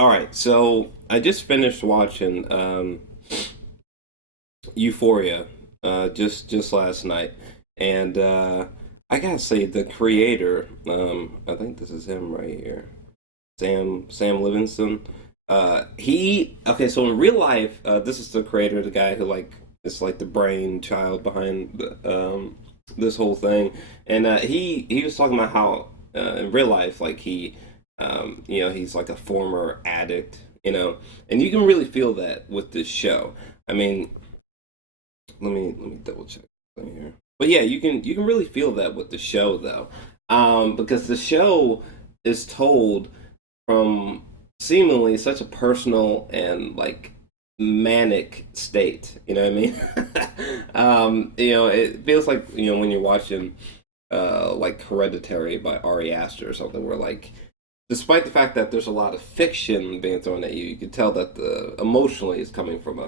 All right, so I just finished watching Euphoria just last night, and I gotta say the creator, I think this is him right here, Sam Levinson. He okay. So in real life, this is the creator, the guy who like is like the brainchild behind this whole thing, and he was talking about how in real life, like he's like a former addict, and you can really feel that with this show. I mean, let me double check here. But yeah, you can really feel that with the show though, because the show is told from seemingly such a personal and like manic state. You know what I mean? It feels like when you're watching like Hereditary by Ari Aster or something, where like despite the fact that there's a lot of fiction being thrown at you, you can tell that the emotionally is coming from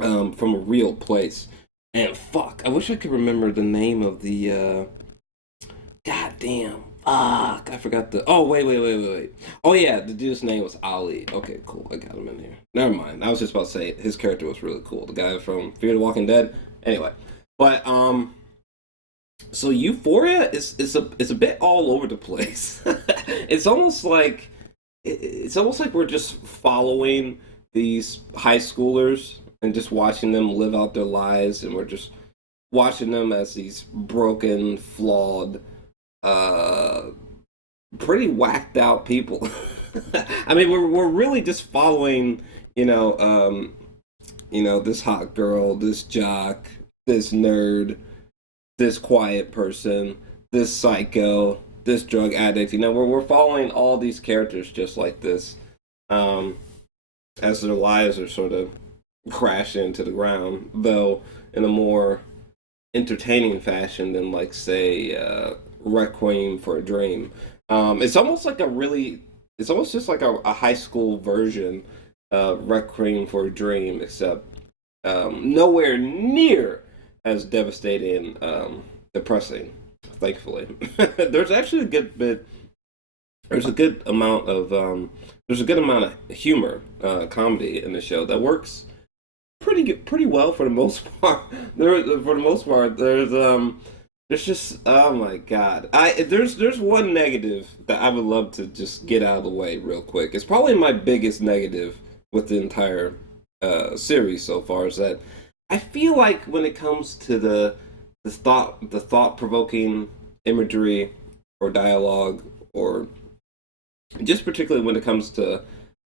a real place. And fuck, I wish I could remember the name of the God damn. Fuck, I forgot the. Oh wait. Oh yeah, the dude's name was Ali. Okay, cool. I got him in here. Never mind. I was just about to say his character was really cool. The guy from Fear the Walking Dead. Anyway, but so Euphoria is a bit all over the place. It's almost like we're just following these high schoolers and just watching them live out their lives, and we're just watching them as these broken, flawed, uh, pretty whacked out people. I mean, we're really just following, this hot girl, this jock, this nerd, this quiet person, this psycho, this drug addict. We're following all these characters just like this, um, as their lives are sort of crashing into the ground, though in a more entertaining fashion than, like, say, Requiem for a Dream. It's almost like it's almost just like a high school version of Requiem for a Dream, except nowhere near as devastating, depressing. Thankfully, there's actually a good bit. There's a good amount of there's a good amount of humor, comedy in the show that works pretty well for the most part. For the most part, there's just, oh my god, there's one negative that I would love to just get out of the way real quick. It's probably my biggest negative with the entire series so far, is that I feel like when it comes to the thought provoking imagery or dialogue, or just particularly when it comes to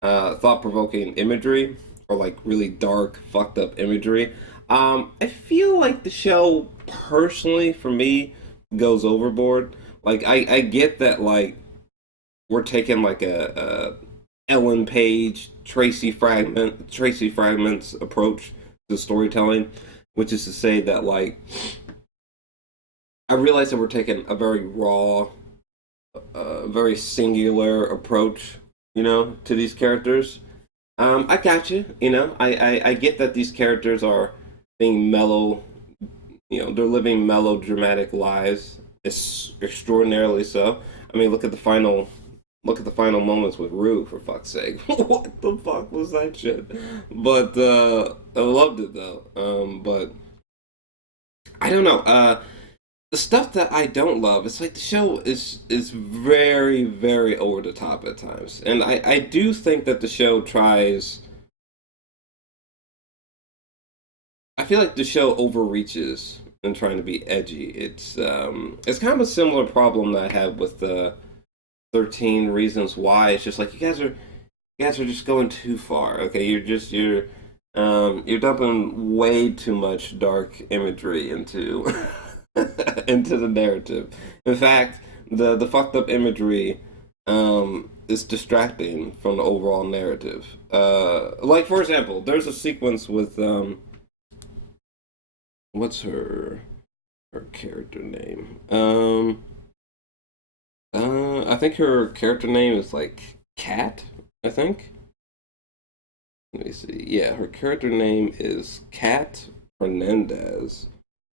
thought provoking imagery, or like really dark, fucked up imagery. I feel like the show, personally, for me, goes overboard. Like, I get that, like, we're taking like a Ellen Page, Tracy Fragments approach to storytelling, which is to say that, like, I realize that we're taking a very raw, very singular approach, to these characters. I got you. I get that these characters are being mellow. They're living melodramatic lives. It's extraordinarily so. I mean, look at the final moments with Rue, for fuck's sake. What the fuck was that shit? But I loved it though. But I don't know. The stuff that I don't love, it's like the show is very, very over the top at times, and I do think that the show tries. I feel like the show overreaches in trying to be edgy. It's kind of a similar problem that I had with the 13 Reasons Why. It's just like you guys are just going too far. Okay, you're dumping way too much dark imagery into into the narrative. In fact, the fucked up imagery is distracting from the overall narrative. Like, for example, there's a sequence with what's her character name? I think her character name is like Cat. I think. Let me see. Yeah, her character name is Cat Hernandez,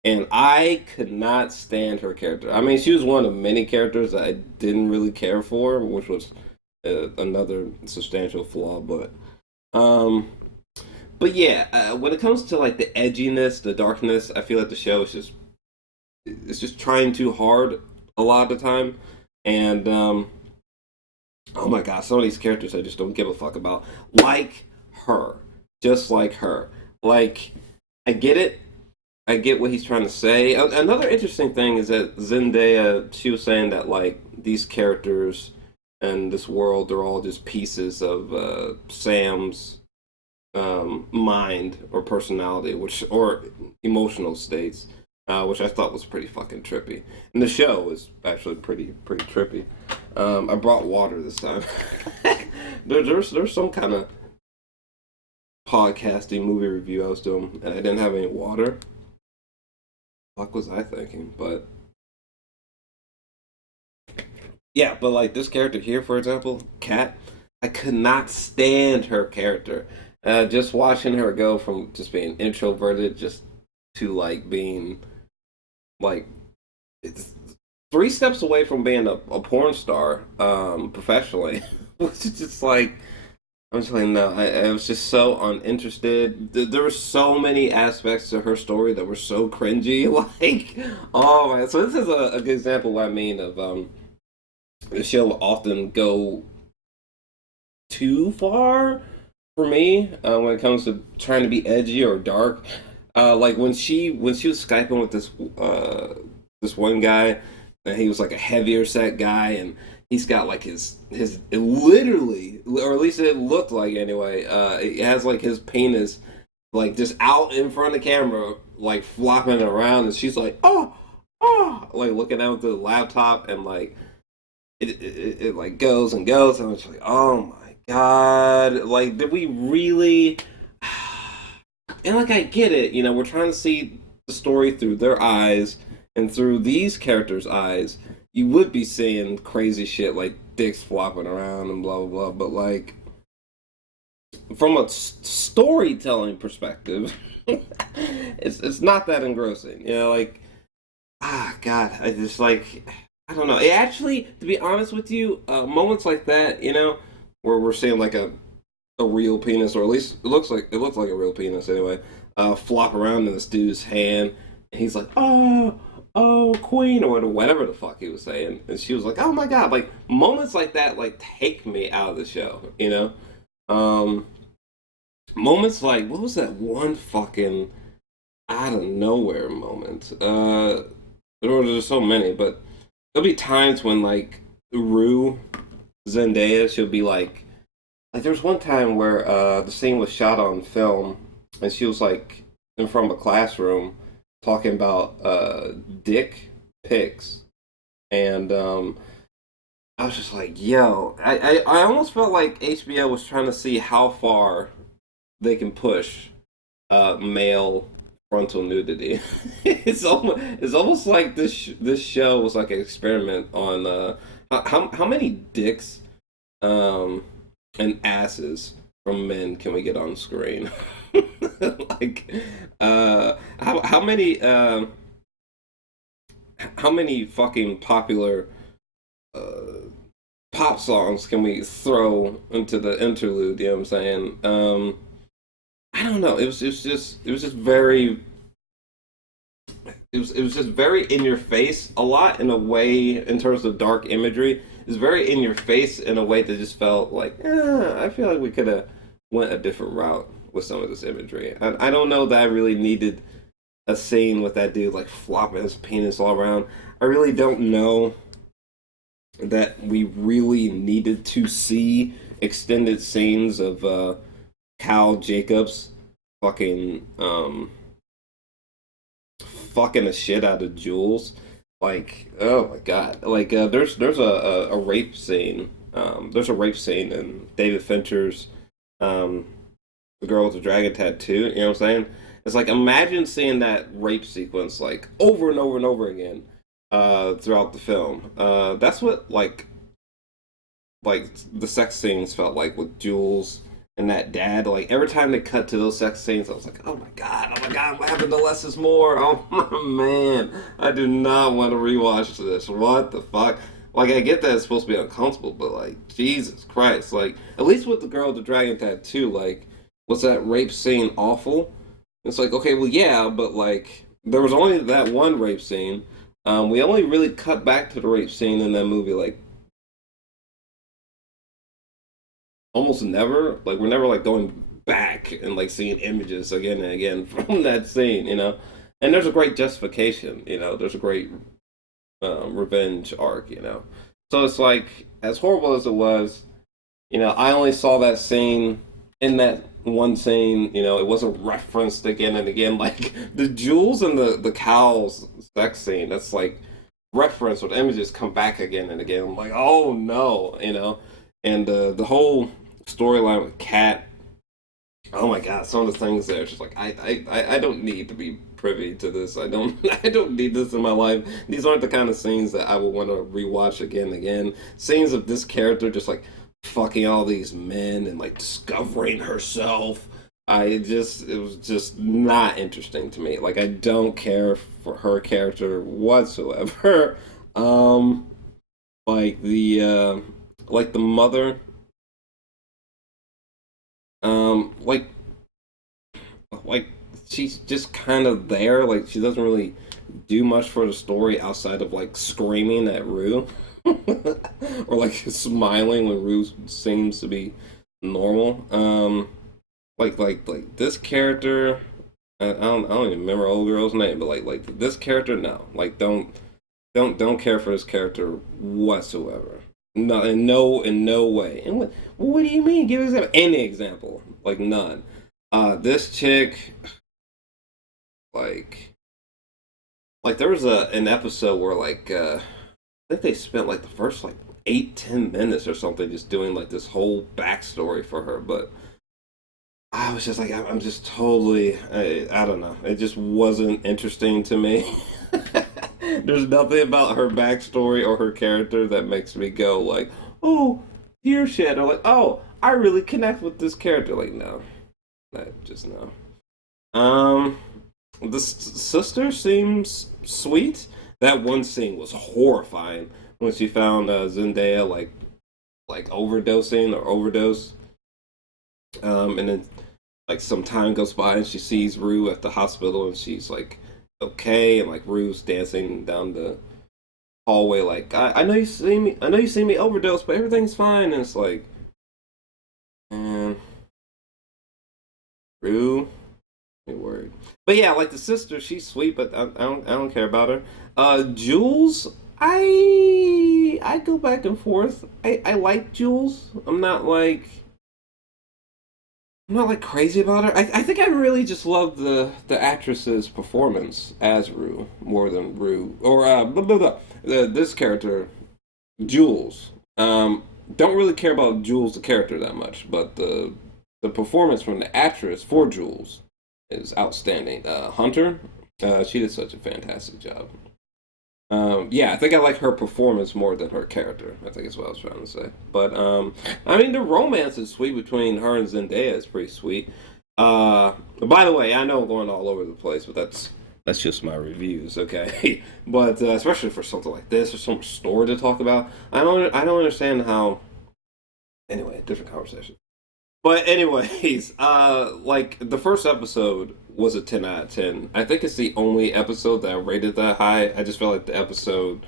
and I could not stand her character. I mean, she was one of many characters that I didn't really care for, which was another substantial flaw. Um, but yeah, when it comes to like the edginess, the darkness, I feel like the show is just it's just trying too hard a lot of the time, and oh my god, some of these characters I just don't give a fuck about, like her, just like her, like I get it. I get what he's trying to say. Another interesting thing is that Zendaya, she was saying that like these characters and this world, they're all just pieces of Sam's mind or personality, which or emotional states, which I thought was pretty fucking trippy. And the show was actually pretty trippy. I brought water this time. There's some kind of podcasting movie review I was doing, and I didn't have any water. Fuck was I thinking? But yeah, but like this character here, for example, Kat, I could not stand her character. Just watching her go from just being introverted just to like being like it's 3 steps away from being a porn star professionally, which is just like I'm just like no, I was just so uninterested. There were so many aspects to her story that were so cringy. Like, oh man! So this is a good example what I mean of the show will often go too far for me when it comes to trying to be edgy or dark. Like when she was skyping with this one guy, and he was like a heavier set guy, and he's got like his it literally, or at least it looked like anyway. It has like his penis like just out in front of the camera, like flopping around, and she's like, oh, like looking out the laptop, and like it like goes and goes, and I'm just like, oh my god, like did we really? And like I get it, we're trying to see the story through their eyes and through these characters' eyes. You would be seeing crazy shit like dicks flopping around and blah blah blah, but like from a storytelling perspective, it's not that engrossing. Like god, I just like I don't know. It actually, to be honest with you, moments like that, where we're seeing like a real penis, or at least it looks like a real penis anyway, flop around in this dude's hand, and he's like, oh, queen, or whatever the fuck he was saying, and she was like, oh my god, like moments like that, like take me out of the show. Moments like what was that one fucking out of nowhere moment? There's so many, but there'll be times when like Rue Zendaya, she'll be like there was one time where the scene was shot on film, and she was like in front of a classroom talking about dick pics, and I was just like, yo, I almost felt like HBO was trying to see how far they can push male frontal nudity. It's almost like this show was like an experiment on how many dicks and asses from men can we get on screen? Like how many fucking popular pop songs can we throw into the interlude? You know what I'm saying? I don't know. It was just very it was just very in your face a lot in a way in terms of dark imagery. It's very in your face in a way that just felt like I feel like we could have went a different route with some of this imagery. I don't know that I really needed a scene with that dude like flopping his penis all around. I really don't know that we really needed to see extended scenes of Cal Jacobs fucking fucking the shit out of Jules. Like, oh my god! Like, there's a rape scene. There's a rape scene in David Fincher's The Girl with the Dragon Tattoo. You know what I'm saying? It's like imagine seeing that rape sequence like over and over and over again throughout the film. That's what like the sex scenes felt like with Jules and that dad. Like every time they cut to those sex scenes, I was like, oh my god, what happened to less is more? Oh my man, I do not want to rewatch this. What the fuck? Like I get that it's supposed to be uncomfortable, but like Jesus Christ, like at least with the girl with the dragon tattoo, like was that rape scene awful? It's like okay, well yeah, but like there was only that one rape scene. We only really cut back to the rape scene in that movie like almost never. Like we're never like going back and like seeing images again and again from that scene, you know. And there's a great justification, you know. There's a great revenge arc, you know. So it's like as horrible as it was, you know, I only saw that scene in that one scene. You know, it wasn't referenced again and again. Like the Jules and the cows sex scene. That's like reference or the images come back again and again. I'm like, oh no, you know. And the whole storyline with Cat. Oh my god, some of the things there, it's just like I don't need to be privy to this. I don't I don't need this in my life. These aren't the kind of scenes that I would want to rewatch again and again. Scenes of this character just like fucking all these men and like discovering herself. It was just not interesting to me. Like I don't care for her character whatsoever. Um like the mother like like she's just kind of there. Like she doesn't really do much for the story outside of like screaming at Rue or like smiling when Rue seems to be normal. Like this character. I don't even remember old girl's name, but like this character, no, like don't care for this character whatsoever. No, in no way. And what do you mean? Give example. Any example? Like none. This chick, like, like there was an episode where I think they spent like the first like 8-10 minutes or something just doing like this whole backstory for her, but I was just like I'm just totally I don't know. It just wasn't interesting to me. There's nothing about her backstory or her character that makes me go like, oh, tear shed, or like, oh, I really connect with this character. Like, no, just no. Um, the sister seems sweet. That one scene was horrifying when she found Zendaya like overdosing or overdose. And then like some time goes by and she sees Rue at the hospital and she's like okay, and like Rue's dancing down the hallway like I know you see me overdose, but everything's fine. And it's like, man, Rue, ain't worried. But yeah, like the sister, she's sweet, but I don't care about her. Jules, I go back and forth. I like Jules. I'm not like crazy about her. I think I really just love the actress's performance as Rue more than Rue or blah, blah, blah. This character Jules. Don't really care about Jules the character that much, but the performance from the actress for Jules is outstanding. Hunter, she did such a fantastic job. Yeah, I think I like her performance more than her character. I think is what I was trying to say. But I mean, the romance is sweet between her and Zendaya. Is pretty sweet. By the way, I know I'm going all over the place, but that's just my reviews, okay? But especially for something like this or some story to talk about, I don't understand how. Anyway, different conversation. But anyways, like the first episode was a 10 out of 10. I think it's the only episode that I rated that high. I just felt like the episode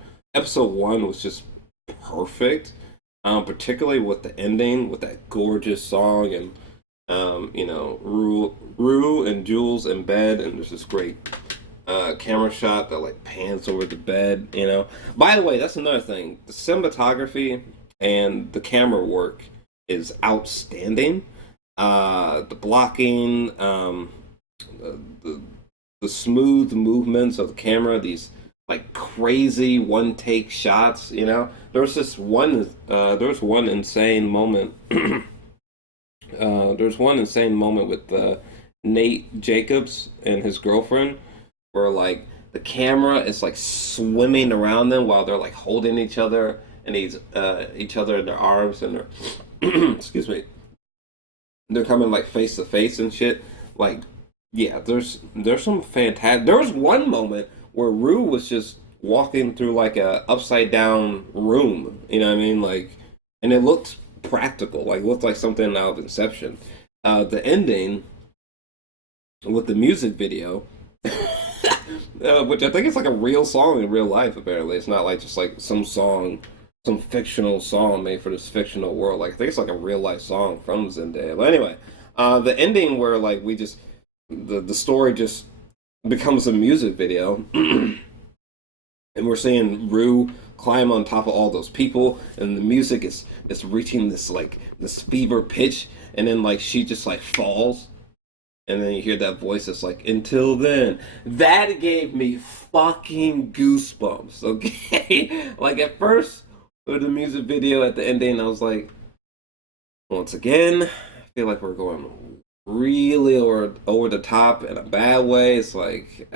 one was just perfect. Particularly with the ending, with that gorgeous song and you know, Rue and Jules in bed, and there's this great camera shot that like pans over the bed. You know. By the way, that's another thing. The cinematography and the camera work is outstanding. The blocking, the the smooth movements of the camera, these like crazy one take shots. You know, there was one insane moment. There's one insane moment with Nate Jacobs and his girlfriend, where like the camera is like swimming around them while they're like holding each other in their arms, and they're excuse me, they're coming like face to face and shit. Like, yeah, there's some fantastic. There was one moment where Rue was just walking through like a upside down room. You know what I mean? Like, and it looked practical. Like, looked like something out of Inception. The ending with the music video, which I think is like a real song in real life. Apparently, it's not like just like some song, some fictional song made for this fictional world. Like I think it's like a real life song from Zendaya. But anyway, the ending where like we just the story just becomes a music video, and we're seeing Rue climb on top of all those people, and the music is reaching this like this fever pitch, and then like she just like falls, and then you hear that voice that's like, until then. That gave me fucking goosebumps, okay? Like, at first, with the music video at the ending, I was like, once again, I feel like we're going really over the top in a bad way. It's like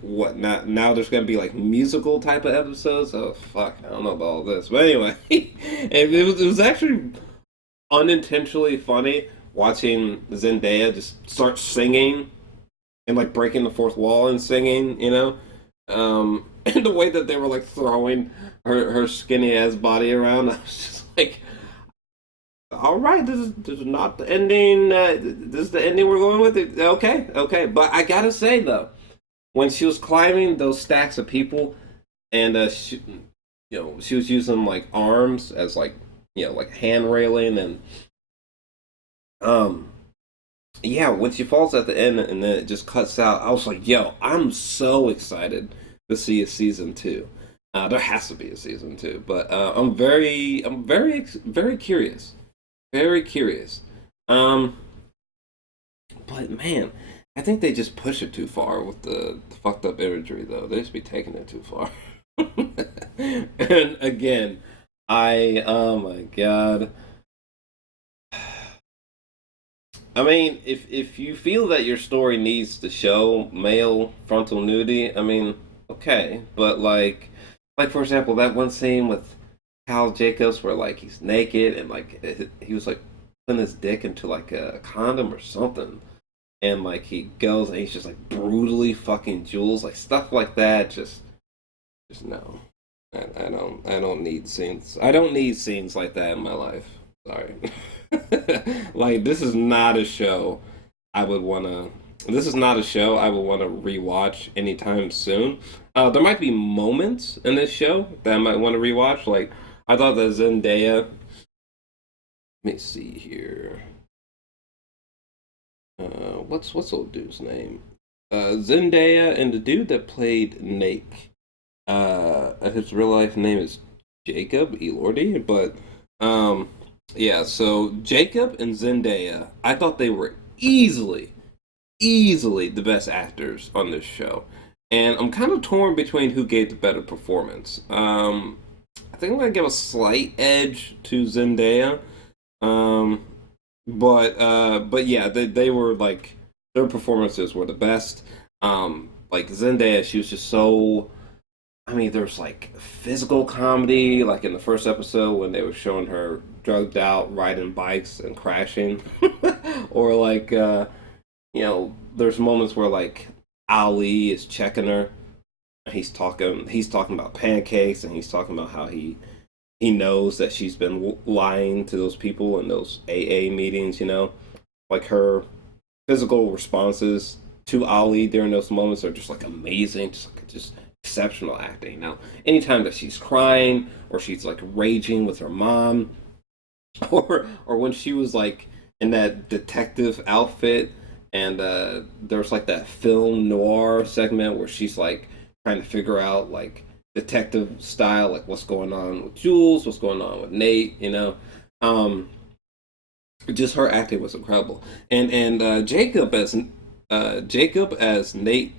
what? Now there's gonna be like musical type of episodes. Oh fuck, I don't know about all this, but anyway, it was actually unintentionally funny watching Zendaya just start singing and like breaking the fourth wall and singing, and the way that they were like throwing her skinny ass body around, I was just like, all right, this is not the ending. This is the ending we're going with. It. Okay, okay, but I gotta say though, when she was climbing those stacks of people, and she was using like arms as like like hand railing and um yeah, when she falls at the end and then it just cuts out, I was like, yo, I'm so excited to see a season two. There has to be a season two, but very curious, very curious. Um, but man, I think they just push it too far with the fucked up imagery, though. They just be taking it too far. And again, oh my god. I mean, if you feel that your story needs to show male frontal nudity, I mean, okay, but like for example, that one scene with Kyle Jacobs where like he's naked and like he was like putting his dick into like a condom or something, and like he goes and he's just like brutally fucking Jules, like stuff like that. Just no, I don't need scenes. I don't need scenes like that in my life. Sorry. Like this is not a show I would want to. This is not a show I would want to rewatch anytime soon. There might be moments in this show that I might want to rewatch. Like I thought that Zendaya. Let me see here. What's old dude's name? Zendaya and the dude that played Nate. His real life name is Jacob Elordi, but yeah. So Jacob and Zendaya, I thought they were easily the best actors on this show, and I'm kind of torn between who gave the better performance. I think I'm gonna give a slight edge to Zendaya. Um, but yeah, they were like their performances were the best. Like Zendaya, she was just so. I mean, there's like physical comedy, like in the first episode when they were showing her drugged out riding bikes and crashing, or like there's moments where like Ali is checking her. He's talking about pancakes, and he's talking about how he knows that she's been lying to those people in those AA meetings. Like her physical responses to Ali during those moments are just like amazing, just exceptional acting. Now, anytime that she's crying or she's like raging with her mom, or when she was like in that detective outfit, and there was like that film noir segment where she's like trying to figure out like detective style, like what's going on with Jules, what's going on with Nate, um, just her acting was incredible, and Jacob as Nate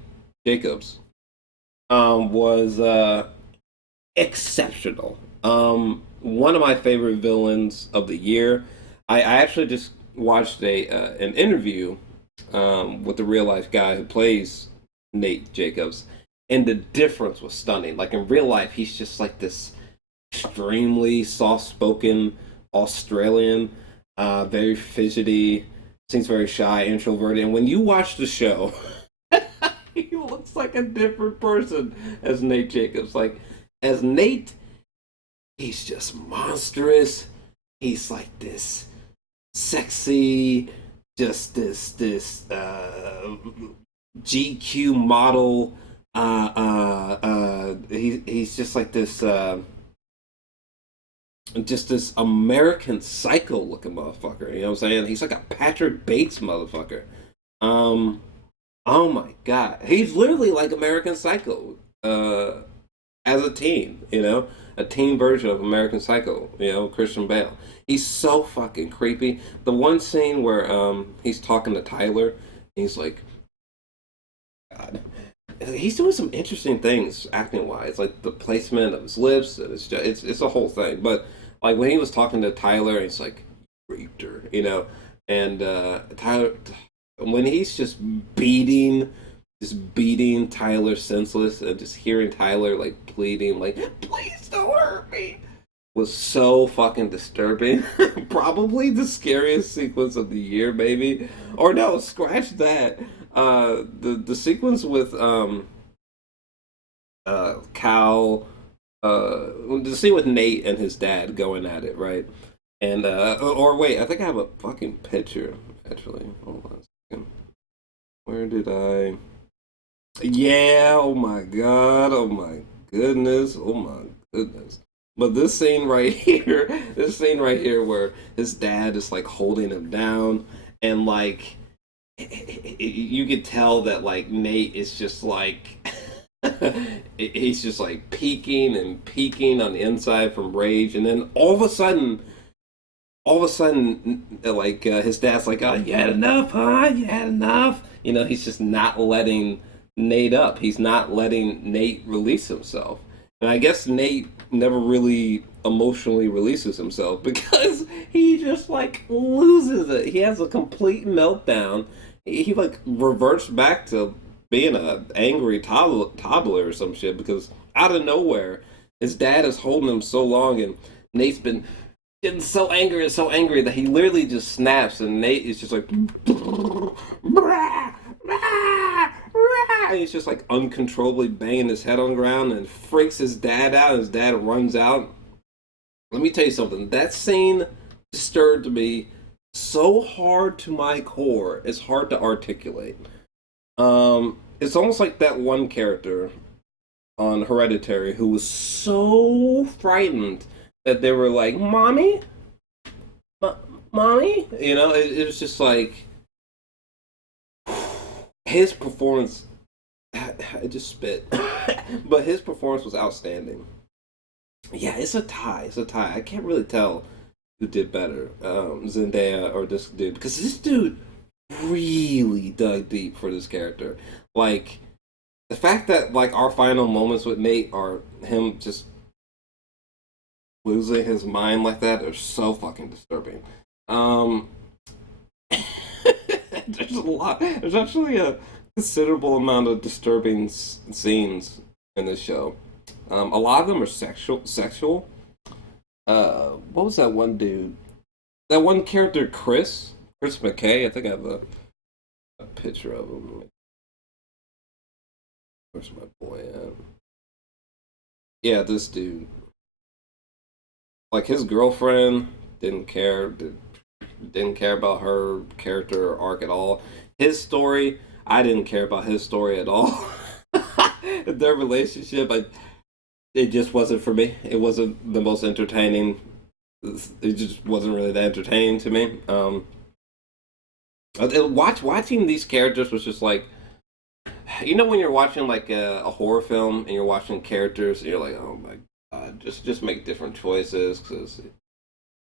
Jacobs was exceptional. One of my favorite villains of the year. I actually just watched an interview with the real life guy who plays Nate Jacobs, and the difference was stunning. Like in real life, he's just like this extremely soft spoken Australian, very fidgety, seems very shy, introverted. And when you watch the show, he looks just like a different person as Nate Jacobs. Like as Nate, he's just monstrous. He's like this sexy, just this GQ model. He's just like this. Just this American Psycho looking motherfucker. You know what I'm saying? He's like a Patrick Bates motherfucker. Um, oh my god, he's literally like American Psycho. As a teen, a teen version of American Psycho. Christian Bale. He's so fucking creepy. The one scene where he's talking to Tyler, he's like, God. He's doing some interesting things acting wise, like the placement of his lips, and it's a whole thing. But like when he was talking to Tyler, he's like raped her, and Tyler when he's just beating Tyler senseless, and just hearing Tyler like pleading, like please don't hurt me, was so fucking disturbing. Probably the scariest sequence of the year, maybe. Or no, scratch that. The sequence with Cal, the scene with Nate and his dad going at it, right? And or wait, I think I have a fucking picture actually. Hold on a second. Where did I? Yeah. Oh my god. Oh my goodness. Oh my goodness. But this scene right here, where his dad is like holding him down, and like you could tell that like Nate is just like he's just like peeking and peeking on the inside from rage, and then all of a sudden, like his dad's like, "Oh, you had enough, huh? You had enough." He's just not letting Nate up. He's not letting Nate release himself. And I guess Nate never really emotionally releases himself because he just like loses it. He has a complete meltdown. He like reverts back to being a angry toddler or some shit because out of nowhere, his dad is holding him so long, and Nate's been getting so angry and so angry that he literally just snaps, and Nate is just like, and he's just like uncontrollably banging his head on the ground and freaks his dad out. And his dad runs out. Let me tell you something. That scene disturbed me so hard to my core. It's hard to articulate. It's almost like that one character on Hereditary who was so frightened that they were like, "Mommy, mommy," it was just like his performance. I just spit, but his performance was outstanding. Yeah, it's a tie. It's a tie. I can't really tell who did better, Zendaya or this dude, because this dude really dug deep for this character. Like the fact that like our final moments with Nate are him just losing his mind like that are so fucking disturbing. Um, there's a lot. There's actually a considerable amount of disturbing scenes in this show. A lot of them are sexual. Sexual. What was that one dude? That one character, Chris McKay. I think I have a picture of him. Where's my boy at? Yeah, this dude. Like his girlfriend didn't care about her character arc at all. His story, I didn't care about his story at all. Their relationship, it just wasn't for me. It wasn't the most entertaining. It just wasn't really that entertaining to me. Watching these characters was just like, when you're watching like a horror film and you're watching characters, and you're like, oh my god, just make different choices because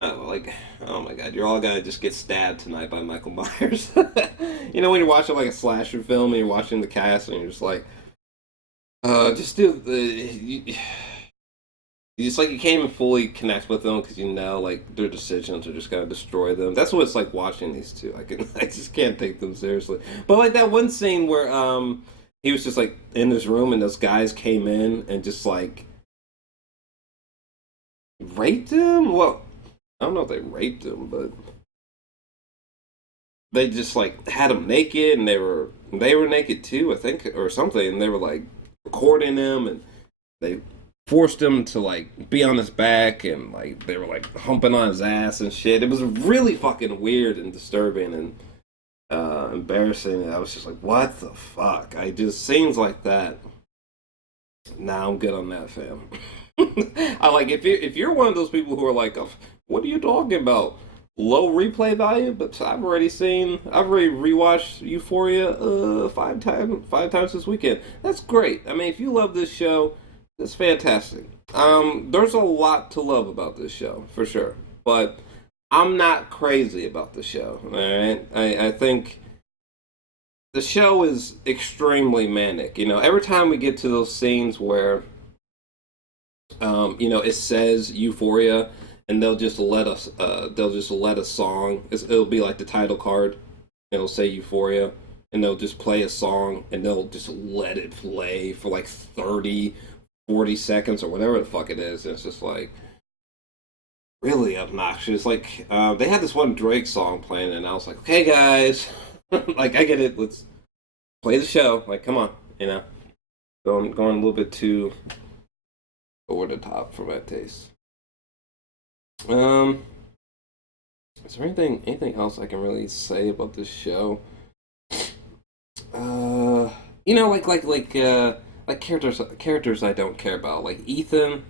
like, oh my god, you're all gonna just get stabbed tonight by Michael Myers. When you're watching like a slasher film and you're watching the cast and you're just like, just do the. It's like you can't even fully connect with them because like their decisions are just gonna destroy them. That's what it's like watching these two. I just can't take them seriously. But like that one scene where he was just like in this room and those guys came in and just like raped him. Well, I don't know if they raped him, but they just like had him naked, and they were naked too, I think, or something, and they were like recording him, and they forced him to like be on his back, and like they were like humping on his ass and shit. It was really fucking weird and disturbing and embarrassing. I was just like, what the fuck? I just scenes like that. Nah, I'm good on that, fam. I like if you're one of those people who are like, "Oh, what are you talking about? Low replay value?" But I've already rewatched Euphoria five times this weekend. That's great. I mean, if you love this show, it's fantastic. There's a lot to love about this show for sure, but I'm not crazy about the show. All right, I think the show is extremely manic. Every time we get to those scenes where it says Euphoria, and they'll just let a song. It'll be like the title card. It'll say Euphoria, and they'll just play a song, and they'll just let it play for like 30, 40 seconds or whatever the fuck it is. And it's just like really obnoxious. Like they had this one Drake song playing, and I was like, okay, guys, like I get it. Let's play the show. Like, come on, going a little bit too over the top for my taste. Um, is there anything else I can really say about this show? Uh, like characters I don't care about, like Ethan.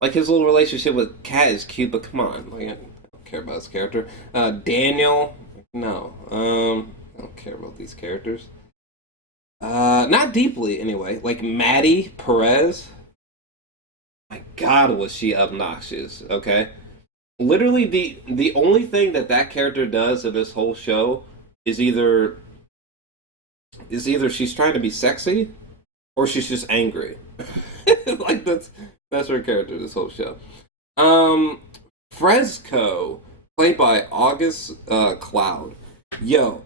Like his little relationship with Kat is cute, but come on, like I don't care about his character. Daniel, no, I don't care about these characters. Not deeply anyway. Like Maddie Perez, my God, was she obnoxious? Okay, literally the only thing that character does in this whole show is either she's trying to be sexy or she's just angry. Like that's her character this whole show. Um, Fresco, played by August Cloud. Yo,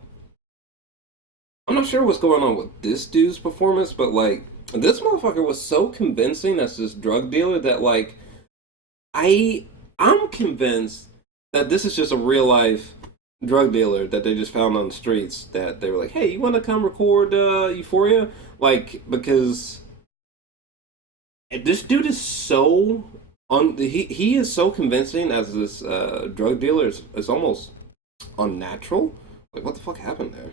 I'm not sure what's going on with this dude's performance, but like this motherfucker was so convincing as this drug dealer that like I'm convinced that this is just a real life drug dealer that they just found on the streets that they were like, hey, you want to come record Euphoria? Like because this dude is so he is so convincing as this drug dealer is almost unnatural. Like what the fuck happened there?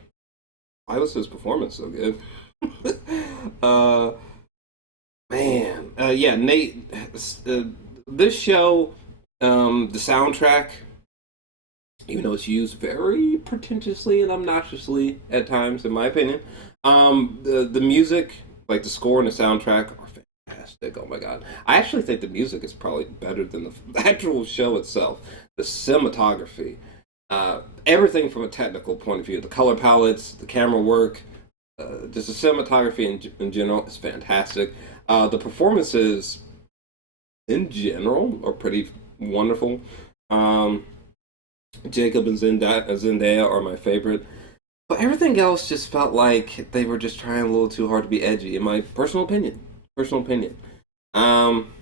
Why was his performance so good? uh Man, yeah, Nate. This show, the soundtrack, even though it's used very pretentiously and obnoxiously at times, in my opinion, the music, like the score and the soundtrack, are fantastic. Oh my god, I actually think the music is probably better than the actual show itself. The cinematography, everything from a technical point of view, the color palettes, the camera work, just the cinematography in general is fantastic. The performances in general are pretty wonderful. Um, Jacob and Zendaya are my favorite, but everything else just felt like they were just trying a little too hard to be edgy, in my personal opinion. Personal opinion. Um,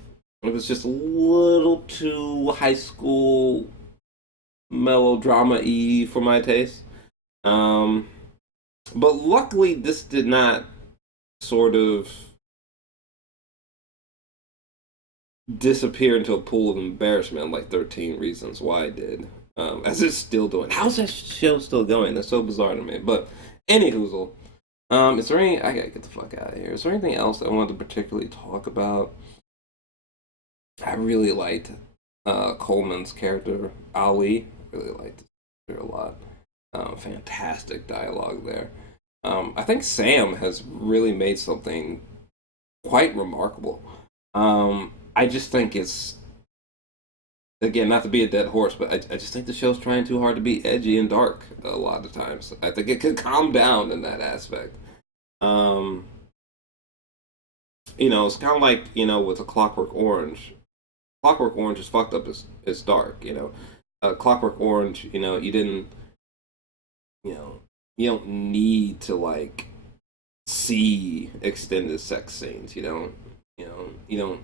it was just a little too high school melodrama y for my taste. Um, but luckily, this did not sort of disappear into a pool of embarrassment like 13 Reasons Why did. As it's still doing. How's that show still going? That's so bizarre to me. But, anywhoozle. Is there any. I gotta get the fuck out of here. Is there anything else I wanted to particularly talk about? I really liked Coleman's character, Ali. Really liked her a lot. Fantastic dialogue there. I think Sam has really made something quite remarkable. I just think it's again not to be a dead horse, but I just think the show's trying too hard to be edgy and dark a lot of times. I think it could calm down in that aspect. Um, it's kind of like with a Clockwork Orange. Clockwork Orange is fucked up. It's dark. Clockwork Orange. You didn't. You know, you don't need to like see extended sex scenes. You don't. You don't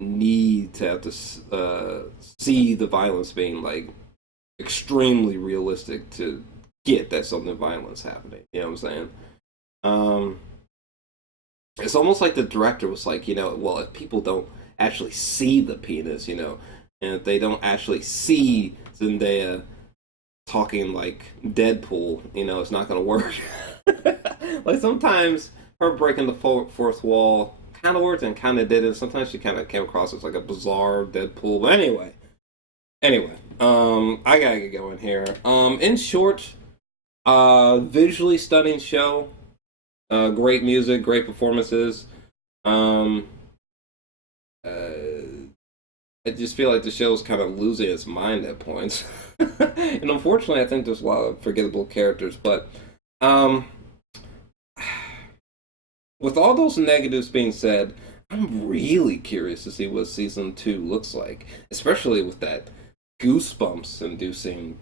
need to have to see the violence being like extremely realistic to get that something violent's happening. You know what I'm saying? Um, it's almost like the director was like, well, if people don't actually see the penis, and if they don't actually see Zendaya talking like Deadpool, it's not gonna work. Like sometimes her breaking the fourth wall kind of worked and kind of didn't. Sometimes she kind of came across as like a bizarre Deadpool. But anyway, I gotta get going here. In short, visually stunning show. Great music, great performances. Um, I just feel like the show's kind of losing its mind at points, and unfortunately, I think there's a lot of forgettable characters. But um, with all those negatives being said, I'm really curious to see what season two looks like, especially with that goosebumps inducing,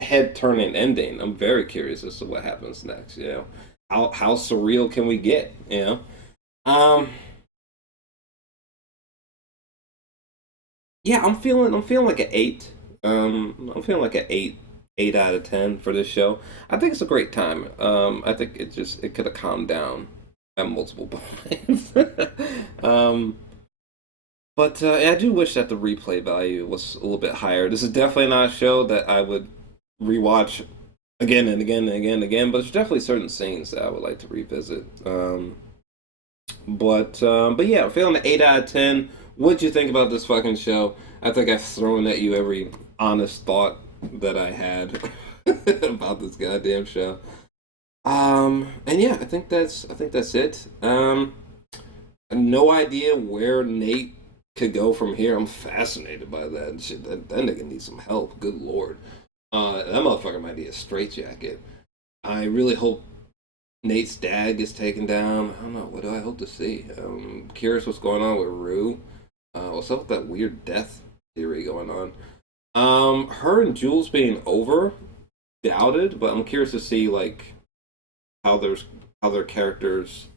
head turning ending. I'm very curious as to what happens next. How surreal can we get? Um, yeah, I'm feeling like an eight. I'm feeling like an eight out of 10 for this show. I think it's a great time. I think it could have calmed down at multiple points. um, but I do wish that the replay value was a little bit higher. This is definitely not a show that I would rewatch again and again and again and again. But there's definitely certain scenes that I would like to revisit. But yeah, I'm feeling an 8 out of 10. What'd you think about this fucking show? I think I've thrown at you every honest thought that I had about this goddamn show. And yeah, I think that's it. No idea where Nate could go from here. I'm fascinated by that shit. That nigga needs some help. Good lord. That motherfucker might need a straitjacket. I really hope Nate's dad gets taken down. I don't know. What do I hope to see? Curious what's going on with Rue. What's up with that weird death theory going on? Her and Jules being over, doubted, but I'm curious to see like how there's how their characters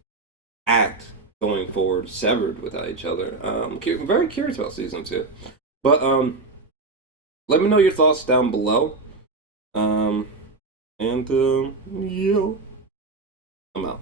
act going forward, severed without each other. Very curious about season two. But let me know your thoughts down below. And yo, I'm out.